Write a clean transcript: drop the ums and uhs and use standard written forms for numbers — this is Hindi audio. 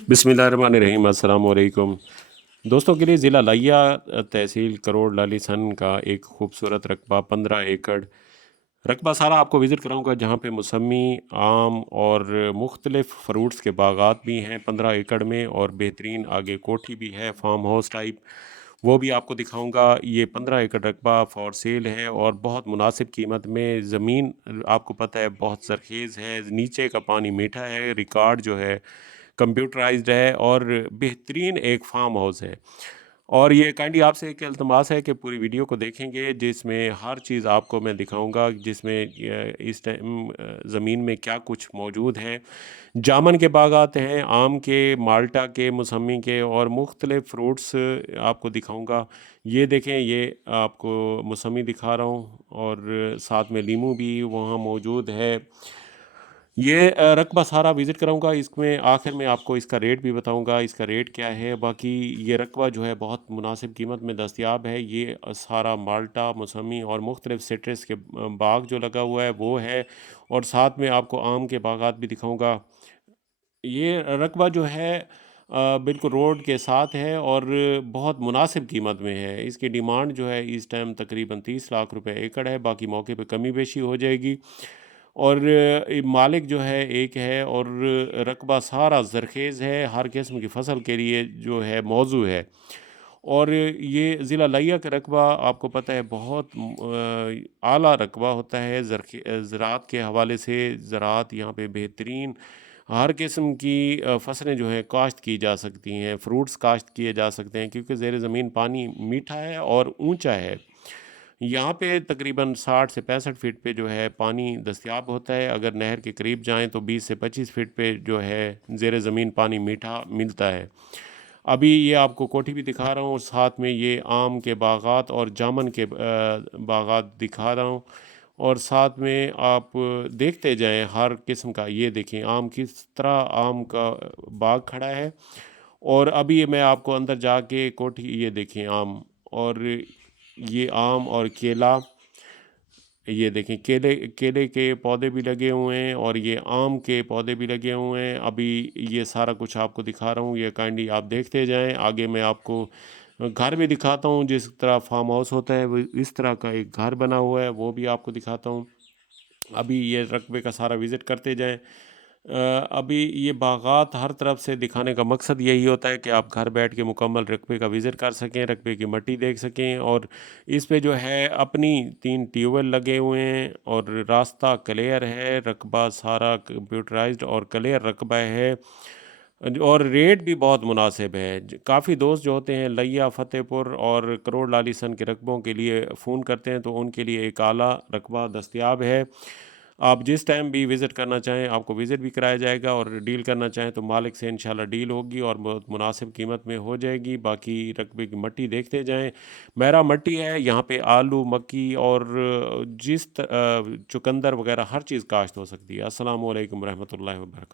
बिस्मिल्लाहिर्रहमानिर्रहीम अस्सलाम वालेकुम। दोस्तों के लिए ज़िला लिया तहसील करोड़ लालीसन का एक खूबसूरत रकबा 15 एकड़ रकबा सारा आपको विज़िट कराऊंगा, जहाँ पे मौसमी आम और मुख्तलिफ़ फ्रूट्स के बागात भी हैं 15 एकड़ में, और बेहतरीन आगे कोठी भी है फार्म हाउस टाइप, वो भी आपको दिखाऊंगा। ये 15 एकड़ रकबा फॉर सेल है और बहुत मुनासिब कीमत में। ज़मीन आपको पता है बहुत सरखेज़ है, नीचे का पानी मीठा है, रिकॉर्ड जो है कंप्यूटराइज्ड है, और बेहतरीन एक फार्म हाउस है। और ये काइंडली आपसे एक इल्तमास है कि पूरी वीडियो को देखेंगे, जिसमें हर चीज़ आपको मैं दिखाऊंगा, जिसमें इस टाइम ज़मीन में क्या कुछ मौजूद है। जामन के बागात हैं, आम के, माल्टा के, मौसमी के, और मुख्तलिफ़ फ्रूट्स आपको दिखाऊंगा। ये देखें, ये आपको मौसमी दिखा रहा हूँ, और साथ में लीमू भी वहाँ मौजूद है। ये रकबा सारा विज़िट कराऊँगा, इसमें आखिर में आपको इसका रेट भी बताऊँगा, इसका रेट क्या है। बाकी ये रकबा जो है बहुत मुनासिब कीमत में दस्तयाब है। ये सारा माल्टा, मौसमी और मुख्तलिफ़ सिट्रस के बाग जो लगा हुआ है वो है, और साथ में आपको आम के बागात भी दिखाऊँगा। ये रकबा जो है बिल्कुल रोड के साथ है, और बहुत मुनासिब कीमत में है। इसकी डिमांड जो है इस टाइम तकरीबन 30 लाख रुपए एकड़ है, बाकी मौके पे कमी बेशी हो जाएगी। और मालिक जो है एक है, और रकबा सारा ज़रख़ेज़ है, हर किस्म की फ़सल के लिए जो है मौज़ू है। और ये ज़िला लिया का रकबा आपको पता है बहुत आला रकबा होता है ज़राअत के हवाले से। ज़राअत यहाँ पे बेहतरीन, हर किस्म की फसलें जो हैं काश्त की जा सकती हैं, फ्रूट्स काश्त किए जा सकते हैं, क्योंकि ज़ेर ज़मीन पानी मीठा है और ऊंचा है। यहाँ पे तकरीबन 60 से 65 फीट पे जो है पानी दस्तयाब होता है। अगर नहर के करीब जाएं तो 20 से 25 फीट पे जो है ज़ेर ज़मीन पानी मीठा मिलता है। अभी ये आपको कोठी भी दिखा रहा हूँ, और साथ में ये आम के बागात और जामन के बागात दिखा रहा हूँ। और साथ में आप देखते जाएं हर किस्म का। ये देखें आम किस तरह आम का बाग खड़ा है। और अभी मैं आपको अंदर जाके कोठी, ये देखें आम, और ये आम और केला, ये देखें केले केले के पौधे भी लगे हुए हैं, और ये आम के पौधे भी लगे हुए हैं। अभी ये सारा कुछ आपको दिखा रहा हूँ, ये काइंडली आप देखते जाएं। आगे मैं आपको घर भी दिखाता हूँ, जिस तरह फार्म हाउस होता है वो इस तरह का एक घर बना हुआ है, वो भी आपको दिखाता हूँ। अभी ये रकबे का सारा विज़िट करते जाएं। अभी ये बागात हर तरफ से दिखाने का मकसद यही होता है कि आप घर बैठ के मुकम्मल रकबे का विज़िट कर सकें, रकबे की मट्टी देख सकें। और इस पे जो है अपनी 3 ट्यूबवेल लगे हुए हैं, और रास्ता क्लियर है, रकबा सारा कंप्यूटराइज्ड और क्लियर रकबा है। और रेट भी बहुत मुनासिब है। काफ़ी दोस्त जो होते हैं लिया, फ़तेहपुर और करोड़ लालीसन के रकबों के लिए फ़ोन करते हैं, तो उनके लिए एक आला रकबा दस्तयाब है। आप जिस टाइम भी विज़िट करना चाहें आपको विज़िट भी कराया जाएगा, और डील करना चाहें तो मालिक से इंशाल्लाह डील होगी और बहुत मुनासिब कीमत में हो जाएगी। बाकी रकबे की मट्टी देखते जाएं, मेरा मट्टी है यहाँ पे, आलू, मक्की और चुकंदर वगैरह हर चीज़ काश्त हो सकती है। अस्सलाम वालेकुम रहमतुल्लाहि व बरकातहू।